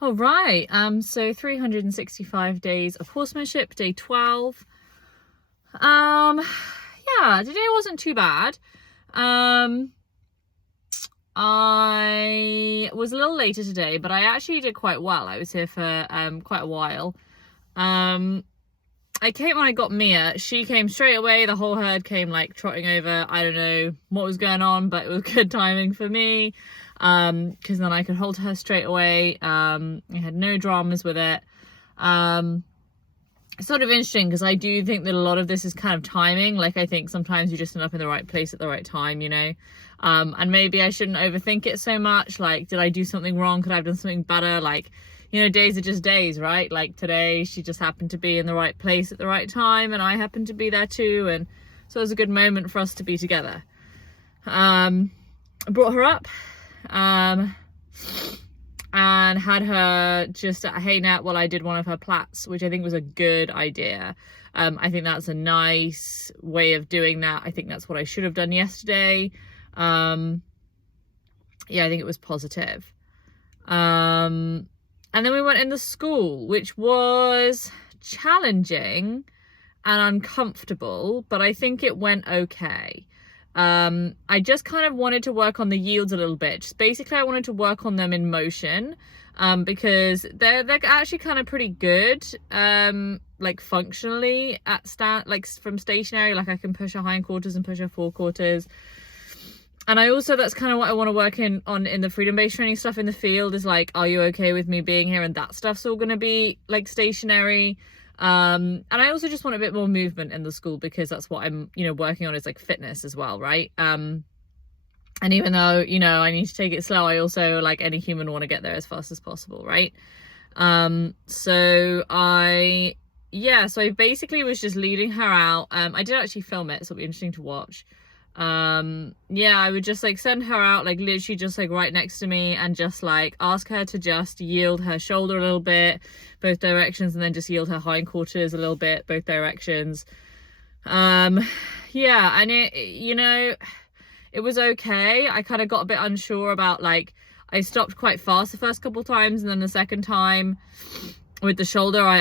Oh, right. So 365 days of horsemanship, day 12. Yeah, today wasn't too bad. I was a little later today, but I actually did quite well. I was here for quite a while. I came when I got Mia. She came straight away. The whole herd came like trotting over. I don't know what was going on, but it was good timing for me. Because then I could hold her straight away. I had no dramas with it. It's sort of interesting because I do think that a lot of this is kind of timing. Like, I think sometimes you just end up in the right place at the right time, you know? And maybe I shouldn't overthink it so much. Like, did I do something wrong? Could I have done something better? Like, you know, days are just days, right? Like today, she just happened to be in the right place at the right time, and I happened to be there too. And so it was a good moment for us to be together. I brought her up. And had her just at Hey Net while I did one of her plats, which I think was a good idea. I think that's a nice way of doing that. I think that's what I should have done yesterday. Yeah, I think it was positive. And then we went in the school, which was challenging and uncomfortable, but I think it went okay. I just kind of wanted to work on the yields a little bit. Just basically, I wanted to work on them in motion, because they're actually kind of pretty good, like functionally like from stationary. Like I can push her hindquarters and push her forequarters. And I also, that's kind of what I want to work on in the freedom-based training stuff in the field, is like, are you okay with me being here? And that stuff's all going to be like stationary. And I also just want a bit more movement in the school, because that's what I'm, you know, working on, is like fitness as well, right? And even though, you know, I need to take it slow, I also, like any human, want to get there as fast as possible, right? So I basically was just leading her out. I did actually film it, so it'll be interesting to watch. I would just like send her out, like literally just like right next to me, and just like ask her to just yield her shoulder a little bit both directions, and then just yield her hindquarters a little bit both directions. And it, you know, it was okay. I kind of got a bit unsure about, like, I stopped quite fast the first couple times, and then the second time with the shoulder, I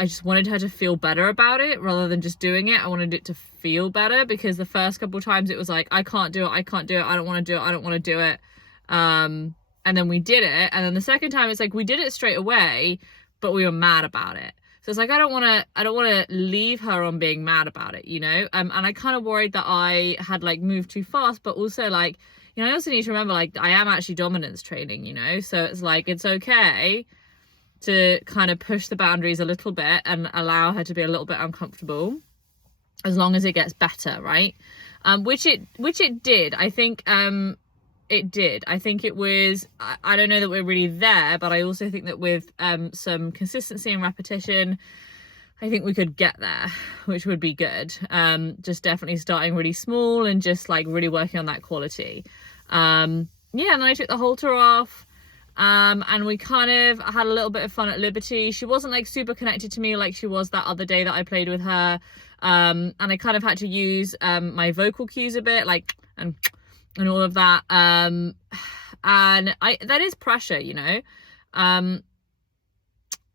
just wanted her to feel better about it rather than just doing it. I wanted it to feel better, because the first couple times it was like, I can't do it, I don't want to do it. And then we did it, and then the second time it's like we did it straight away, but we were mad about it. So it's like, I don't want to leave her on being mad about it, you know? And I kind of worried that I had like moved too fast, but also like, you know, I also need to remember, like, I am actually dominance training, you know? So it's like, it's okay to kind of push the boundaries a little bit and allow her to be a little bit uncomfortable, as long as it gets better, right? Which it did. I think it did. I think it was, I don't know that we're really there, but I also think that with some consistency and repetition, I think we could get there, which would be good. Just definitely starting really small and just like really working on that quality. And then I took the halter off. And we kind of had a little bit of fun at Liberty. She wasn't like super connected to me like she was that other day that I played with her. And I kind of had to use my vocal cues a bit, like, and all of that. And that is pressure, you know.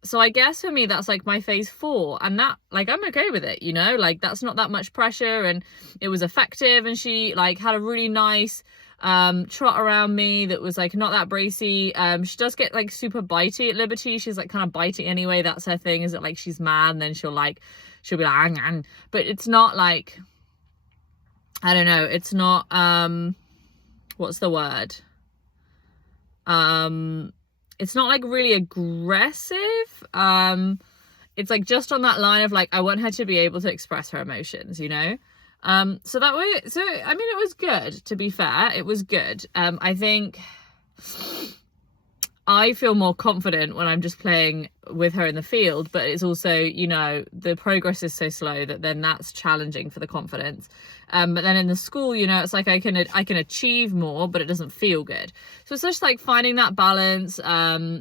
So I guess for me, that's like my phase 4, and that, like, I'm okay with it, you know, like that's not that much pressure, and it was effective. And she like had a really nice trot around me that was like not that bracy. She does get like super bitey at Liberty. She's like kind of bitey anyway. That's her thing, is that like she's mad, and then she'll be like ang. But it's not like, I don't know, it's not what's the word, it's not like really aggressive. It's like just on that line of like, I want her to be able to express her emotions, you know. So that way, so I mean, it was good, to be fair. It was good. I think I feel more confident when I'm just playing with her in the field, but it's also, you know, the progress is so slow that then that's challenging for the confidence. But then in the school, you know, it's like I can achieve more, but it doesn't feel good. So it's just like finding that balance,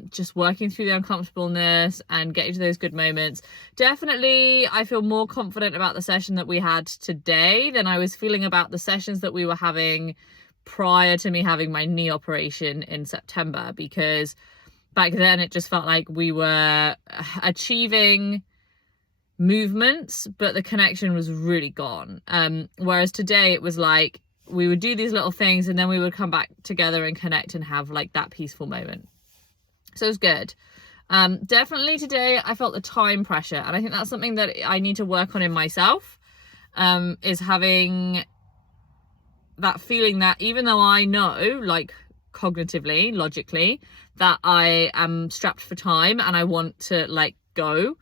just working through the uncomfortableness and getting to those good moments. Definitely, I feel more confident about the session that we had today than I was feeling about the sessions that we were having prior to me having my knee operation in September, because back then it just felt like we were achieving movements, but the connection was really gone. Whereas today it was like we would do these little things and then we would come back together and connect and have like that peaceful moment. So it was good. Definitely today I felt the time pressure, and I think that's something that I need to work on in myself, is having that feeling that even though I know, like cognitively, logically, that I am strapped for time and I want to like go,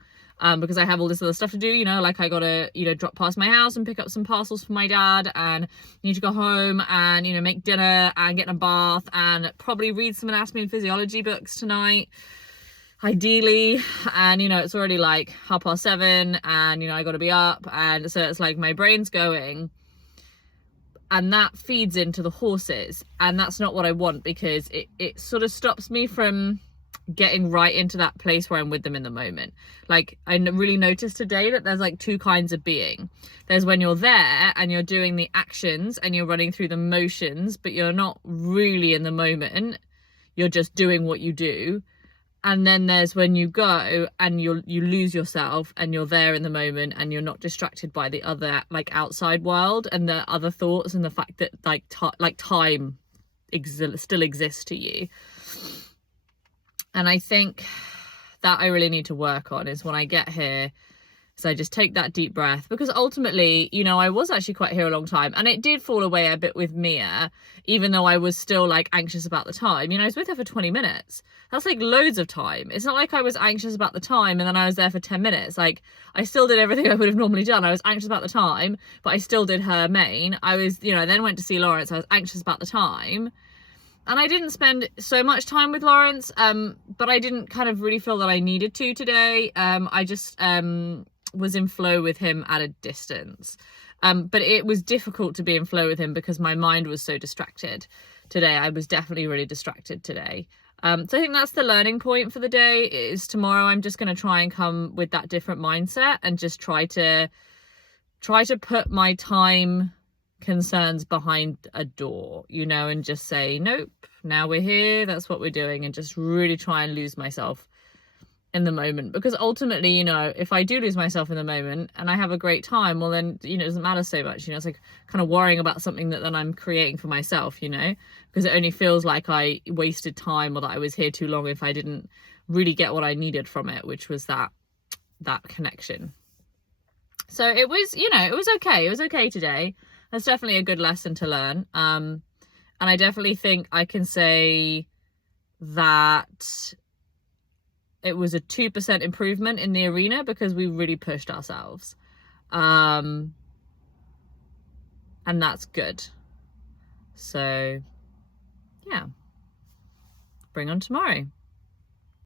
because I have all this other stuff to do, you know, like I gotta, you know, drop past my house and pick up some parcels for my dad, and need to go home and, you know, make dinner and get in a bath and probably read some anatomy and physiology books tonight, ideally. And, you know, it's already like 7:30 and, you know, I gotta be up, and so it's like my brain's going, and that feeds into the horses, and that's not what I want, because it sort of stops me from getting right into that place where I'm with them in the moment. Like I really noticed today that there's like two kinds of being. There's when you're there and you're doing the actions and you're running through the motions, but you're not really in the moment, you're just doing what you do. And then there's when you go and you lose yourself and you're there in the moment and you're not distracted by the other like outside world and the other thoughts and the fact that like time still exists to you. And I think that I really need to work on is when I get here, so I just take that deep breath, because ultimately, you know, I was actually quite here a long time, and it did fall away a bit with Mia, even though I was still like anxious about the time. You know, I was with her for 20 minutes. That's like loads of time. It's not like I was anxious about the time and then I was there for 10 minutes. Like I still did everything I would have normally done. I was anxious about the time, but I still did her main. I was, you know, then went to see Lawrence. I was anxious about the time. And I didn't spend so much time with Lawrence, but I didn't kind of really feel that I needed to today. I just was in flow with him at a distance. But it was difficult to be in flow with him because my mind was so distracted today. I was definitely really distracted today. So I think that's the learning point for the day. Is tomorrow I'm just going to try and come with that different mindset and just try to put my time concerns behind a door, you know, and just say, nope, now we're here, that's what we're doing, and just really try and lose myself in the moment. Because ultimately, you know, if I do lose myself in the moment and I have a great time, well then, you know, it doesn't matter so much. You know, it's like kind of worrying about something that then I'm creating for myself, you know, because it only feels like I wasted time or that I was here too long if I didn't really get what I needed from it, which was that connection. So it was, you know, it was okay. It was okay today. That's definitely a good lesson to learn. And I definitely think I can say that it was a 2% improvement in the arena because we really pushed ourselves. And that's good. So, yeah. Bring on tomorrow.